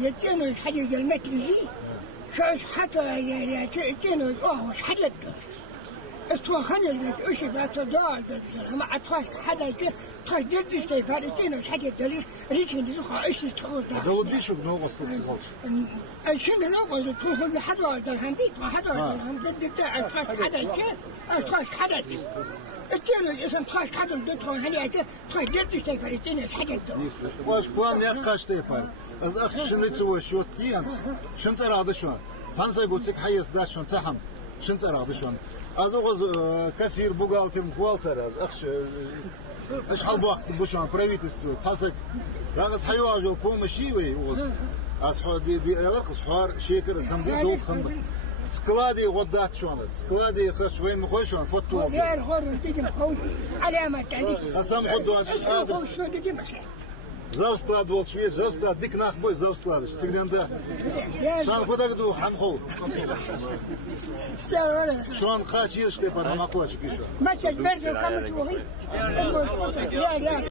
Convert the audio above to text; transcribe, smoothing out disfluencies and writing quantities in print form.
يتينو الحديد المتري شاش حتى يتينو وش حدد استوى خلل ايش باتدار ما اتواش حدا كيف تواش جدي فارسين الحديد اللي ريشن دخل ايش تقول ده ودي شو بنو وصل تقول شنو نقول تروح بحدا درهم بيت ما حدا درهم ضد تاع حدا كيف تواش حدا التاني اسم تواش حدا دتون هني تواش جدي فارسين الحديد واش بلان يا قاش تفر از اخ شنو تسوي شو كيان شنو ترى هذا شلون سانساي بوتسك حيس دا شلون تحم شنو ترى هذا شلون ازوغ كثير بوغالتر مخوالتر از اخ ايش حال وقت بوشان برايفيتستو تصك لاغس حيواجو فوم شيوي از دي ارقص حوار شيكر سمدي دو خند سكلادي غدات شلون سكلادي خش وين مخوشون فوتو يا الخور تيجي مخوش علامه تعدي قسم خدوان شي زاوس سكلاد وول شويه زاوس سكلاد ديك ناخ بوي زاوس سكلاد سيغدان ده شان خدك دو حنخو شلون قاش يشتي بر ما قواش كيشو ما تجبرش كم تروحي